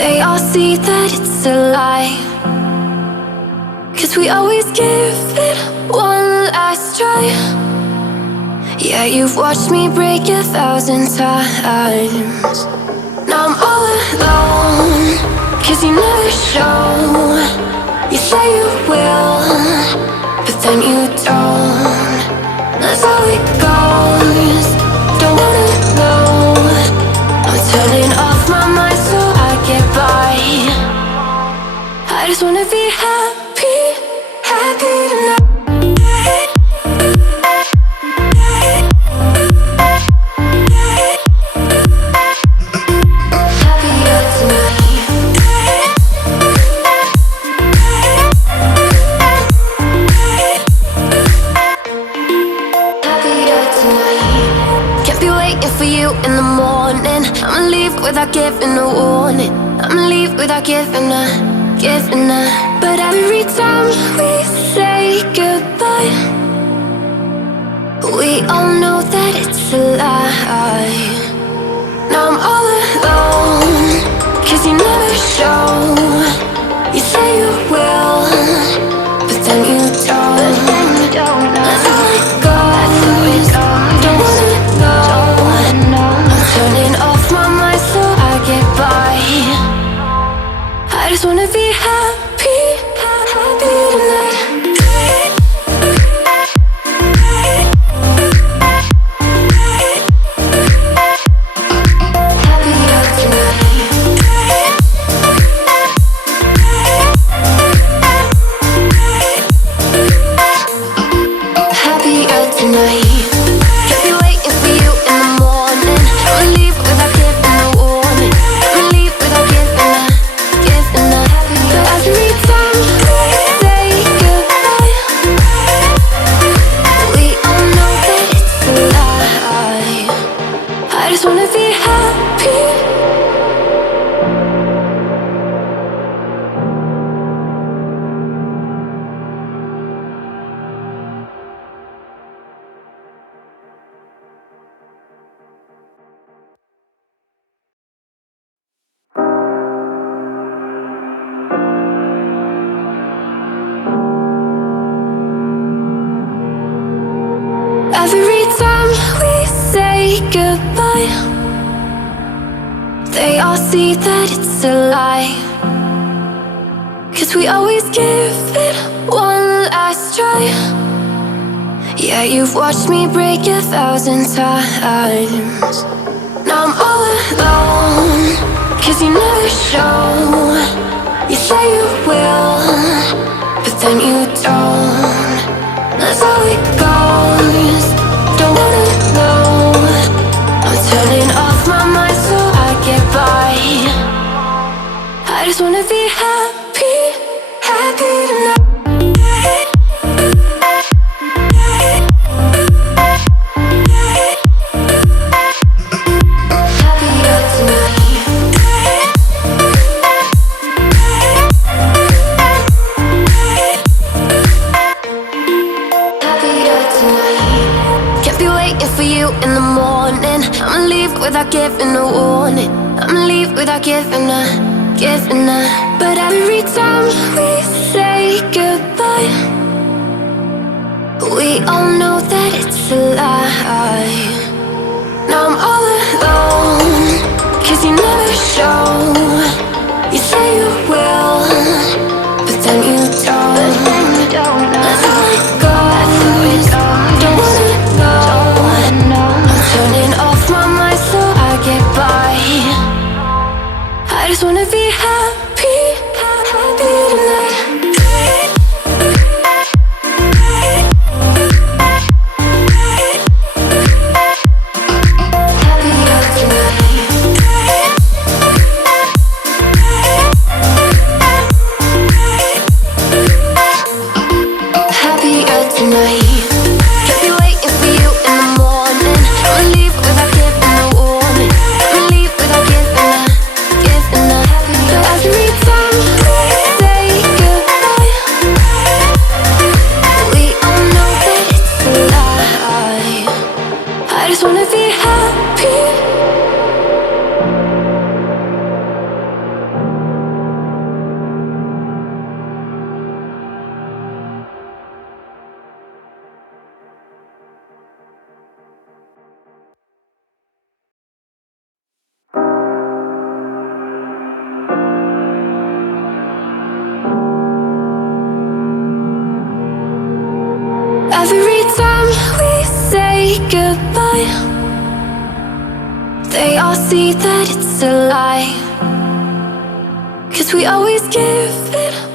They all see that it's a lie, 'cause we always give it one last try. Yeah, you've watched me break 1,000 times. Now I'm all alone, 'cause you never show. You say you will, but then you don't. That's how it goes. Don't wanna know. I'm turning off my mind so I get by. I just wanna be happy, happy tonight. Without giving a warning, I'ma leave without giving a. But every time we say goodbye, we all know that it's a lie. Now I'm all alone, 'cause you never show. You say you will, but then you don't. That's how it goes. Don't wanna know. I'm turning off my mind so I get by. I just wanna be happy, happy tonight. Every time we say goodbye, they all see that it's a lie, 'cause we always give it one last try. Yeah, you've watched me break 1,000 times. Now I'm all alone, 'cause you never show. You say you will, but then you don't. That's how it goes. Don't wanna know. I'm turning off my mind so I get by. I just wanna be happy, happy tonight. In the morning, I'ma leave without giving a warning. I'ma leave without giving a. But every time we say goodbye, we all know that it's a lie. Now I'm all alone, 'cause you never show. You say you will, but then you don't. That's how it goes. Don't wanna know. Turning off my mind so I get by. I just wanna be happy, happy tonight. Happier tonight. Every say goodbye. They all see that it's a lie, 'cause we always give it